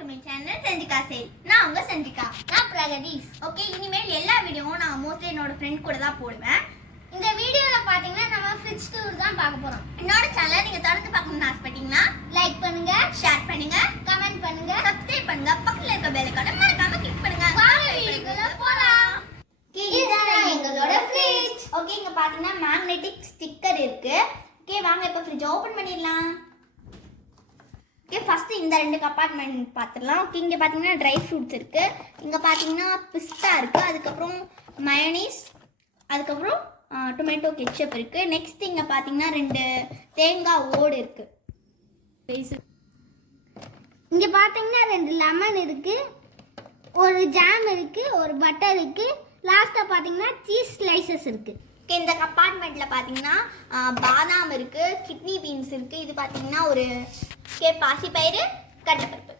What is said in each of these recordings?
to my channel Sanjika Sale. நான் உங்க சஞ்சிகா. நான் பிரகதீஷ். ஓகே, இனிமேல் எல்லா வீடியோவும் நான் மோஸ்ட்லி என்னோட ஃப்ரெண்ட் கூட தான் போடுவேன். இந்த வீடியோல பாத்தீங்கன்னா நம்ம ஃப்ரிட்ஜ் டூர் தான் பார்க்க போறோம். என்னோட சேனலை நீங்க தொடர்ந்து பார்க்கணும்னு ஆசைப்பட்டீங்கன்னா லைக் பண்ணுங்க, ஷேர் பண்ணுங்க, கமெண்ட் பண்ணுங்க, சப்ஸ்கிரைப் பண்ணுங்க, பக்கத்துல இருக்க பெல் ஐகானை மறக்காம கிளிக் பண்ணுங்க. வாங்க வீடியோக்குள்ள போலாம். இதுதான் எங்களோட ஃப்ரிட்ஜ். ஓகே, இங்க பாத்தீங்கன்னா மேக்னெட்டிக் ஸ்டிக்கர் இருக்கு. ஓகே, வாங்க இப்போ ஃப்ரிட்ஜ் ஓபன் பண்ணிடலாம். ஓகே, ஃபர்ஸ்ட் இந்த ரெண்டு கம்பார்ட்மெண்ட் பார்த்துடலாம். ஓகே, இங்கே பார்த்தீங்கன்னா ட்ரை ஃப்ரூட்ஸ் இருக்குது. இங்கே பார்த்தீங்கன்னா பிஸ்தா இருக்குது, அதுக்கப்புறம் மயோனீஸ், அதுக்கப்புறம் டொமேட்டோ கெச்சப் இருக்குது. நெக்ஸ்ட் இங்கே பார்த்தீங்கன்னா 2 தேங்காய் ஓடு இருக்குது. இங்க பாத்தீங்கன்னா 2 லெமன் இருக்கு, ஒரு ஜாம் இருக்கு, ஒரு பட்டர் இருக்கு, லாஸ்டா பாத்தீங்கன்னா சீஸ் ஸ்லைசஸ் இருக்கு. ஓகே, இந்த கம்பார்ட்மெண்ட்டில் பார்த்தீங்கன்னா பாதாம் இருக்குது, கிட்னி பீன்ஸ் இருக்குது, இது பார்த்தீங்கன்னா ஒரு பாசிப்பயிறு, கடலைப்பருப்பு.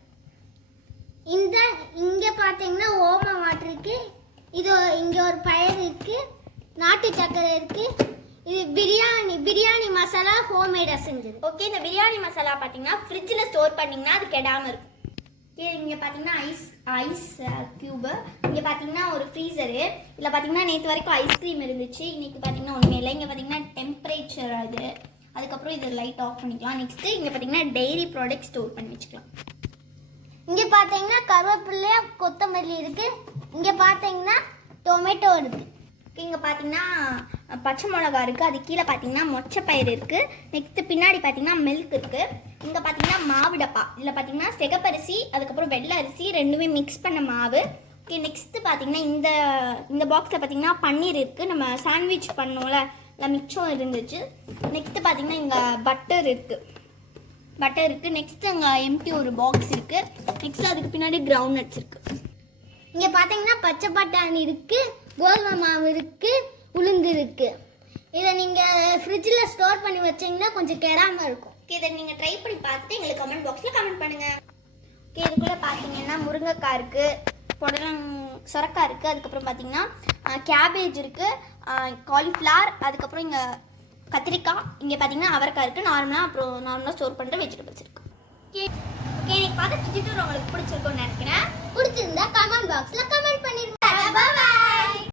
இங்க பாத்தீங்கன்னா ஓம வாட்டர் இருக்கு, இது இங்க ஒரு பயிர் இருக்கு, நாட்டு சக்கரை இருக்கு, இது பிரியாணி மசாலா ஹோம்மேடா செஞ்சது. ஓகே, இந்த பிரியாணி மசாலா பார்த்தீங்கன்னா ஃப்ரிட்ஜில் ஸ்டோர் பண்ணிங்கன்னா அது கெடாமல் இருக்கும். ஓகே, இங்கே பார்த்தீங்கன்னா ஐஸ் க்யூபு, இங்கே பார்த்தீங்கன்னா ஒரு ஃப்ரீசரு, இதில் பார்த்தீங்கன்னா நேற்று வரைக்கும் ஐஸ்கிரீம் இருந்துச்சு, இன்றைக்கி பார்த்தீங்கன்னா ஒன்றுமே இல்லை. இங்கே பார்த்தீங்கன்னா டெம்பரேச்சர் அது, அதுக்கப்புறம் இது லைட் ஆஃப் பண்ணிக்கலாம். நெக்ஸ்ட்டு இங்கே பார்த்தீங்கன்னா டெய்ரி ப்ராடக்ட் ஸ்டோர் பண்ணி வச்சுக்கலாம். இங்கே பார்த்தீங்கன்னா கருவேப்பிலை, கொத்தமல்லி இருக்கு, இங்கே பார்த்தீங்கன்னா டொமேட்டோ இருக்கு. இங்கே பார்த்தீங்கன்னா பச்சை மிளகா இருக்குது, அது கீழே பார்த்தீங்கன்னா மொச்சப்பயிறு இருக்குது. நெக்ஸ்ட்டு பின்னாடி பார்த்தீங்கன்னா மில்க் இருக்குது. இங்கே பார்த்தீங்கன்னா மாவு டப்பா, இதில் பார்த்தீங்கன்னா சிகப்பரிசி, அதுக்கப்புறம் வெள்ளை அரிசி ரெண்டுமே மிக்ஸ் பண்ண மாவு. ஓகே, நெக்ஸ்ட்டு பார்த்தீங்கன்னா இந்த பாக்ஸில் பார்த்தீங்கன்னா பன்னீர் இருக்குது, நம்ம சாண்ட்விச் பண்ணோம்ல இல்லை மிச்சம் இருந்துச்சு. நெக்ஸ்ட்டு பார்த்தீங்கன்னா இங்கே பட்டர் இருக்குது. நெக்ஸ்ட்டு அங்கே எம்டி ஒரு பாக்ஸ் இருக்குது. நெக்ஸ்ட்டு அதுக்கு பின்னாடி கிரவுண்ட் நட்ஸ் இருக்குது. இங்கே பார்த்தீங்கன்னா பச்சை பட்டாணி இருக்கு, கோதுமை மாவு இருக்கு, உளுந்து இருக்கு. இதை நீங்கள் ஃப்ரிட்ஜில் ஸ்டோர் பண்ணி வச்சிங்கன்னா கொஞ்சம் கெடாமல் இருக்கும். ஓகே, இதை நீங்கள் ட்ரை பண்ணி பார்த்துட்டு எங்களுக்கு கமெண்ட் பாக்ஸில் கமெண்ட் பண்ணுங்கள். ஓகே, இதுக்குள்ளே பார்த்தீங்கன்னா முருங்கைக்காய் இருக்குது, சொரக்காய் இருக்குது, அதுக்கப்புறம் பார்த்தீங்கன்னா கேபேஜ் இருக்குது, காலிஃப்ளவர், அதுக்கப்புறம் இங்கே கத்திரிக்காய், இங்கே பார்த்தீங்கன்னா அவரைக்காய் இருக்குது, நார்மலாக ஸ்டோர் பண்ணுற வெஜிடபிள்ஸ் இருக்குது. ஓகே, எனக்கு பார்த்து ஃப்ரிட்ஜ் டூர் உங்களுக்கு பிடிச்சிருக்கும்னு நினைக்கிறேன். பிடிச்சிருந்தா கமெண்ட் பாக்ஸில் கமெண்ட் பண்ணிடுங்க. பாய்.